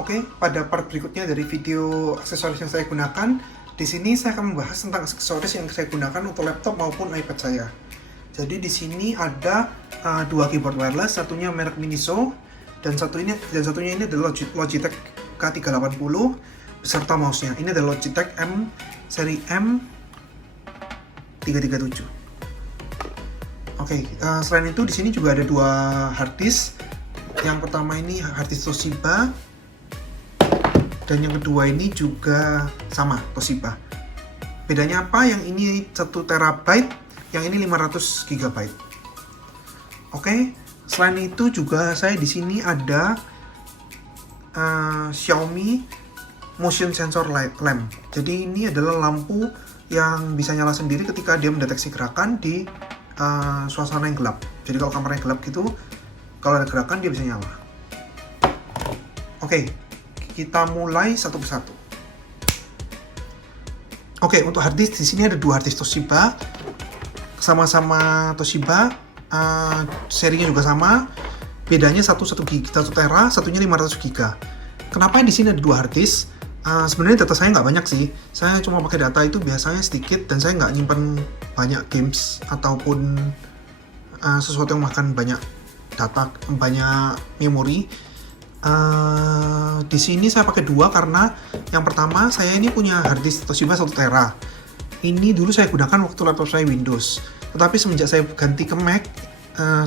Oke, pada part berikutnya dari video aksesoris yang saya gunakan, di sini saya akan membahas tentang aksesoris yang saya gunakan untuk laptop maupun iPad saya. Jadi di sini ada dua keyboard wireless, satunya merek Miniso dan satunya ini adalah Logitech K380 beserta mouse-nya. Ini adalah Logitech seri M337. Oke, selain itu di sini juga ada dua hard disk. Yang pertama ini hard disk Toshiba, dan yang kedua ini juga sama Toshiba. Bedanya apa? Yang ini 1 TB, yang ini 500 GB. Oke, selain itu juga saya di sini ada Xiaomi Motion Sensor Lamp. Jadi ini adalah lampu yang bisa nyala sendiri ketika dia mendeteksi gerakan di suasana yang gelap. Jadi kalau kamarnya gelap gitu, kalau ada gerakan dia bisa nyala. Oke, kita mulai satu persatu. Oke, untuk hard disk di sini ada dua hard disk Toshiba, sama-sama Toshiba, serinya juga sama. Bedanya satu tera, satunya 500 GB. Kenapa di sini ada dua hard disk? Sebenarnya data saya nggak banyak sih. Saya cuma pakai data itu biasanya sedikit dan saya nggak nyimpen banyak games ataupun sesuatu yang makan banyak data, banyak memori. Di sini saya pakai dua karena yang pertama saya ini punya hard disk Toshiba 1 tera. Ini dulu saya gunakan waktu laptop saya Windows. Tetapi semenjak saya ganti ke Mac,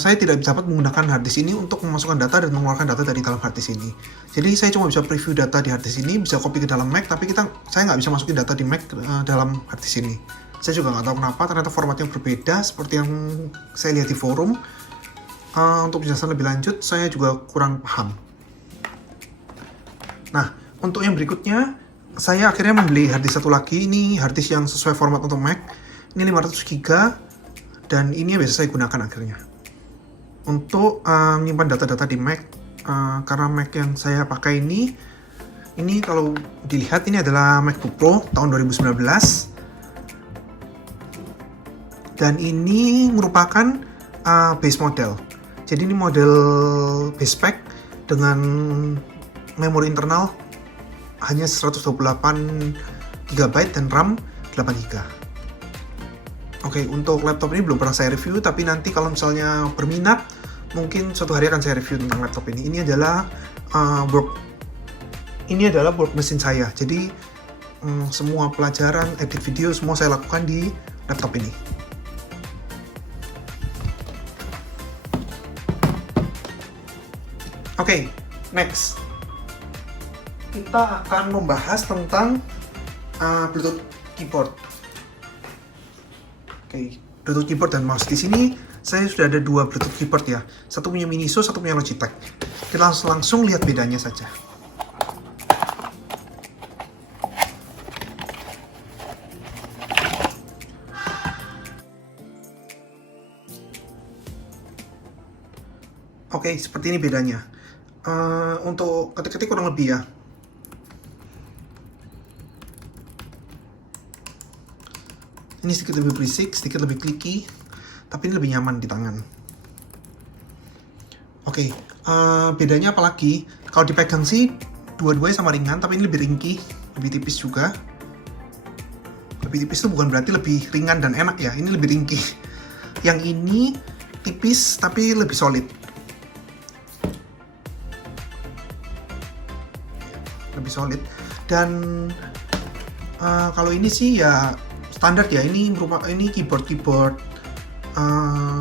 saya tidak dapat menggunakan hard disk ini untuk memasukkan data dan mengeluarkan data dari dalam hard disk ini. Jadi saya cuma bisa preview data di hard disk ini, bisa copy ke dalam Mac, tapi saya nggak bisa masukin data di Mac dalam hard disk ini. Saya juga nggak tahu kenapa, ternyata formatnya berbeda seperti yang saya lihat di forum. Untuk penjelasan lebih lanjut, saya juga kurang paham. Nah, untuk yang berikutnya, saya akhirnya membeli hard disk satu lagi. Ini hard disk yang sesuai format untuk Mac. Ini 500 GB, dan ini yang biasa saya gunakan akhirnya untuk menyimpan data-data di Mac. Karena Mac yang saya pakai ini kalau dilihat ini adalah MacBook Pro tahun 2019, dan ini merupakan base model. Jadi ini model base spec dengan memori internal hanya 128 GB dan RAM 8 GB. Oke, untuk laptop ini belum pernah saya review, tapi nanti kalau misalnya berminat, mungkin suatu hari akan saya review tentang laptop ini. Ini adalah work mesin saya. Jadi semua pelajaran, edit video, semua saya lakukan di laptop ini. Oke, next. Kita akan membahas tentang Bluetooth keyboard. Oke, Bluetooth keyboard dan mouse. Di sini saya sudah ada dua Bluetooth keyboard ya. Satu punya Miniso, satu punya Logitech. Kita langsung lihat bedanya saja. Oke, seperti ini bedanya. Untuk ketik-ketik kurang lebih ya. Ini sedikit lebih berisik, sedikit lebih clicky, tapi ini lebih nyaman di tangan. Oke, bedanya apalagi? Kalau dipegang sih dua-duanya sama ringan, tapi ini lebih ringkih, lebih tipis juga. Lebih tipis itu bukan berarti lebih ringan dan enak ya, ini lebih ringkih. Yang ini tipis tapi lebih solid. Lebih solid. Dan kalau ini sih ya standar ya, ini keyboard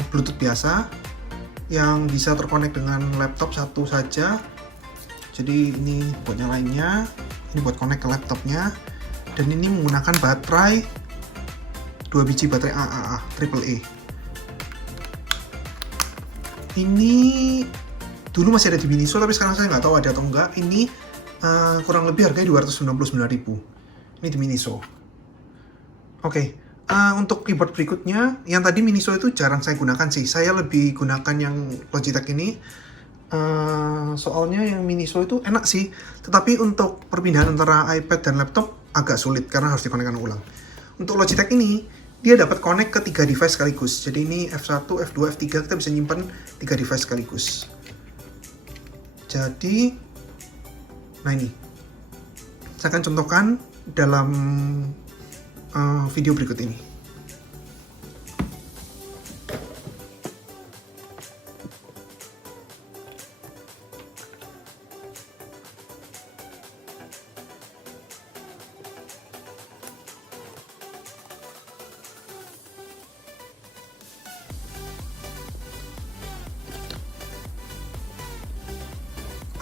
Bluetooth biasa yang bisa terkonek dengan laptop satu saja. Jadi ini buat nyalainnya, ini buat connect ke laptopnya, dan ini menggunakan baterai 2 biji baterai AAA AAA. Ini dulu masih ada di Miniso, tapi sekarang saya nggak tahu ada atau enggak. Ini kurang lebih harganya 299.000. Ini di Miniso. Oke, untuk keyboard berikutnya, yang tadi Miniso itu jarang saya gunakan sih. Saya lebih gunakan yang Logitech ini. Soalnya yang Miniso itu enak sih, tetapi untuk perpindahan antara iPad dan laptop agak sulit karena harus dikonekkan ulang. Untuk Logitech ini, dia dapat connect ke 3 device sekaligus. Jadi ini F1, F2, F3, kita bisa nyimpan 3 device sekaligus. Jadi Nah ini, saya akan contohkan dalam video berikut ini.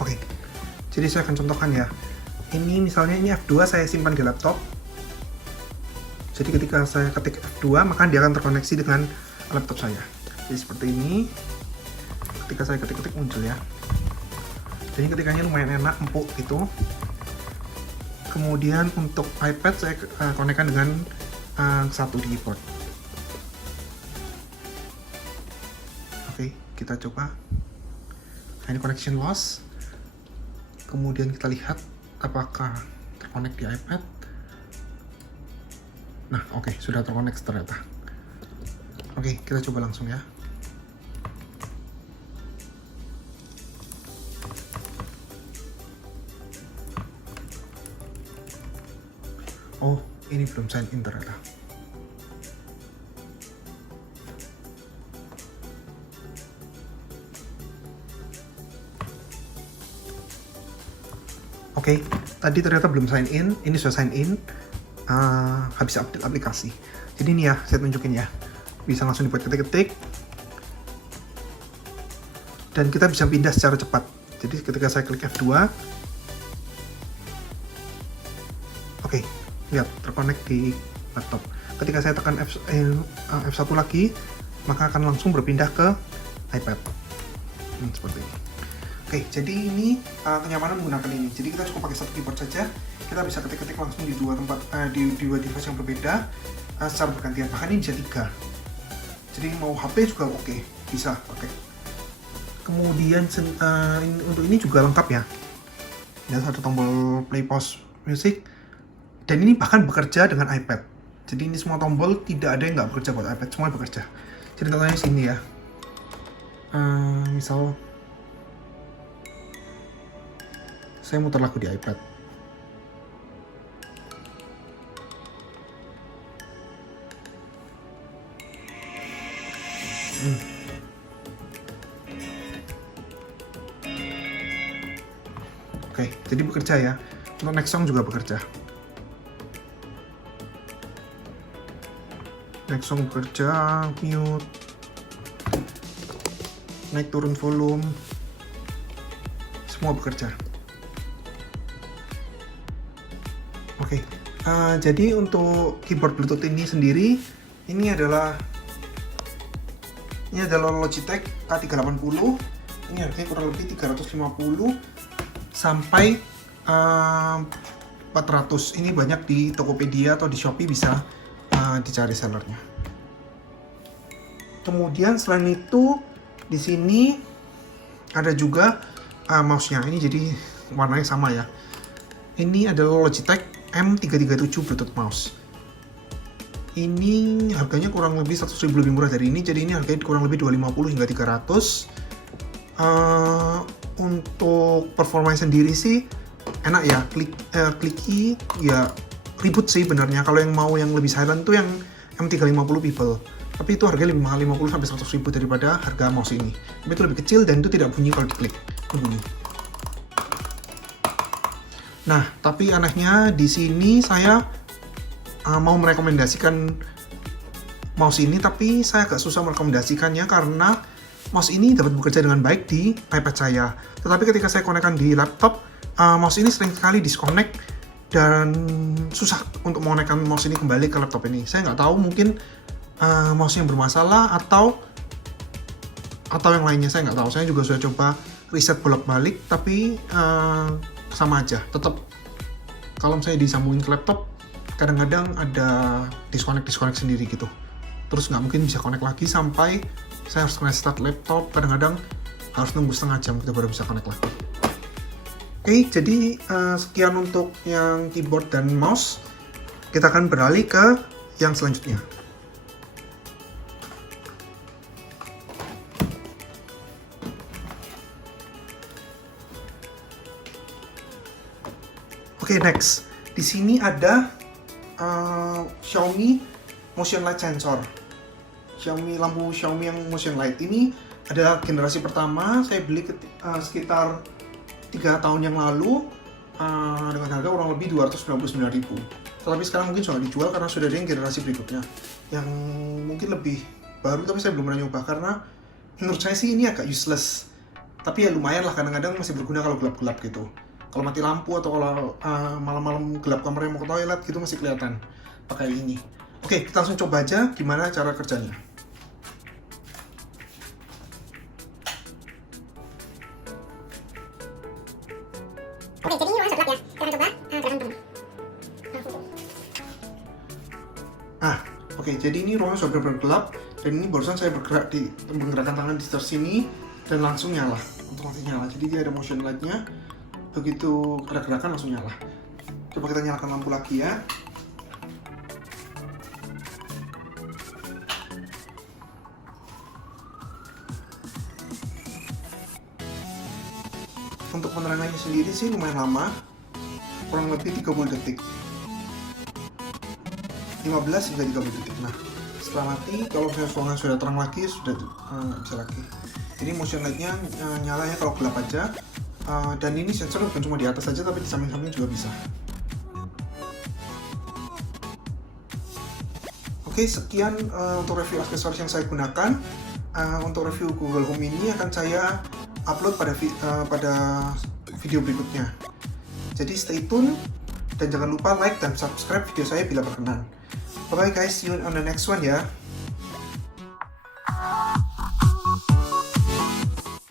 Oke, jadi saya akan contohkan ya. Ini misalnya ini F2 saya simpan di laptop. Jadi ketika saya ketik F2 maka dia akan terkoneksi dengan laptop saya. Jadi seperti ini. Ketika saya ketik-ketik muncul ya. Jadi ketikanya lumayan enak, empuk gitu. Kemudian untuk iPad saya konekkan dengan satu di keyboard. Oke, kita coba. Nah, ini connection loss. Kemudian kita lihat apakah terkonek di iPad. Nah, oke, sudah terkonek ternyata. Oke, kita coba langsung ya. Oh, ini belum sign in ternyata. Oke, tadi ternyata belum sign in, ini sudah sign in, habis update aplikasi. Jadi ini ya, saya tunjukin ya, bisa langsung dibuat ketik-ketik, dan kita bisa pindah secara cepat. Jadi ketika saya klik F2, oke, lihat terkonek di laptop. Ketika saya tekan F1 lagi, maka akan langsung berpindah ke iPad. Seperti ini. Oke, jadi ini kenyamanan menggunakan ini. Jadi kita cukup pakai satu keyboard saja. Kita bisa ketik-ketik langsung di dua tempat, di dua device yang berbeda secara bergantian. Bahkan ini bisa 3. Jadi mau HP juga oke, bisa pakai. Kemudian untuk ini juga lengkap ya. Ada satu tombol play, pause, music. Dan ini bahkan bekerja dengan iPad. Jadi ini semua tombol tidak ada yang nggak bekerja buat iPad, semua bekerja. Jadi contohnya sini ya. Misal saya muter lagu di iPad. Oke, jadi bekerja ya. Untuk next song juga bekerja. Next song bekerja, mute, naik turun volume, semua bekerja. Oke, jadi untuk keyboard Bluetooth ini sendiri, ini adalah Logitech K380. Ini harganya kurang lebih 350 sampai 400. Ini banyak di Tokopedia atau di Shopee, bisa dicari sellernya. Kemudian selain itu di sini ada juga mouse-nya. Ini jadi warnanya sama ya. Ini adalah Logitech M337 Bluetooth mouse. Ini harganya kurang lebih 100.000 lebih murah dari ini. Jadi ini harganya kurang lebih 250 hingga 300. Untuk performanya sendiri sih enak ya, clicky ya, ribut sih benernya. Kalau yang mau yang lebih silent tuh yang M350 People. Tapi itu harganya lebih mahal, 50 sampai 100.000 daripada harga mouse ini. Tapi itu lebih kecil dan itu tidak bunyi kalau diklik. Bunyi. Nah, tapi anehnya di sini saya mau merekomendasikan mouse ini, tapi saya agak susah merekomendasikannya karena mouse ini dapat bekerja dengan baik di iPad saya. Tetapi ketika saya konekkan di laptop, mouse ini sering sekali disconnect dan susah untuk mengonekkan mouse ini kembali ke laptop ini. Saya nggak tahu, mungkin mouse yang bermasalah atau yang lainnya, saya nggak tahu. Saya juga sudah coba reset bolak-balik, tapi sama aja. Tetap kalau saya disambungin ke laptop, kadang-kadang ada disconnect sendiri gitu. Terus nggak mungkin bisa connect lagi sampai saya harus restart laptop. Kadang-kadang harus nunggu setengah jam kita baru bisa connect lagi. Oke, jadi sekian untuk yang keyboard dan mouse. Kita akan beralih ke yang selanjutnya. Oke, next. Di sini ada Xiaomi Motion Light Sensor. Lampu Xiaomi yang Motion Light ini adalah generasi pertama. Saya beli sekitar 3 tahun yang lalu dengan harga kurang lebih 299.000. Tetapi sekarang mungkin sudah dijual karena sudah ada yang generasi berikutnya yang mungkin lebih baru, tapi saya belum pernah nyoba karena menurut saya sih ini agak useless. Tapi ya lumayan lah, kadang-kadang masih berguna kalau gelap-gelap gitu. Kalau mati lampu atau kalau malam-malam gelap kamarnya mau ke toilet gitu masih kelihatan pakai ini. Oke, kita langsung coba aja gimana cara kerjanya. Oke, jadi ini ruangan gelap ya. Kita akan coba gerakan pertama. Oke, jadi ini ruangan sudah benar-benar gelap dan ini barusan saya menggerakkan tangan di sekitar sini dan langsung nyala, otomatis nyala. Jadi dia ada motion light-nya, begitu ada gerakan langsung nyala. Coba kita nyalakan lampu lagi ya. Untuk penerangannya sendiri sih lumayan lama, kurang lebih 30 detik. 15 hingga 30 detik. Nah, setelah mati, kalau ruangan sudah terang lagi, sudah bisa lagi. Jadi motion light-nya nyala ya kalau gelap aja. Dan ini sensor bukan cuma di atas saja, tapi di samping-samping juga bisa. Oke, sekian untuk review aksesoris yang saya gunakan. Untuk review Google Home ini akan saya upload pada video berikutnya. Jadi stay tune dan jangan lupa like dan subscribe video saya bila berkenan. Bye bye guys, see you on the next one ya.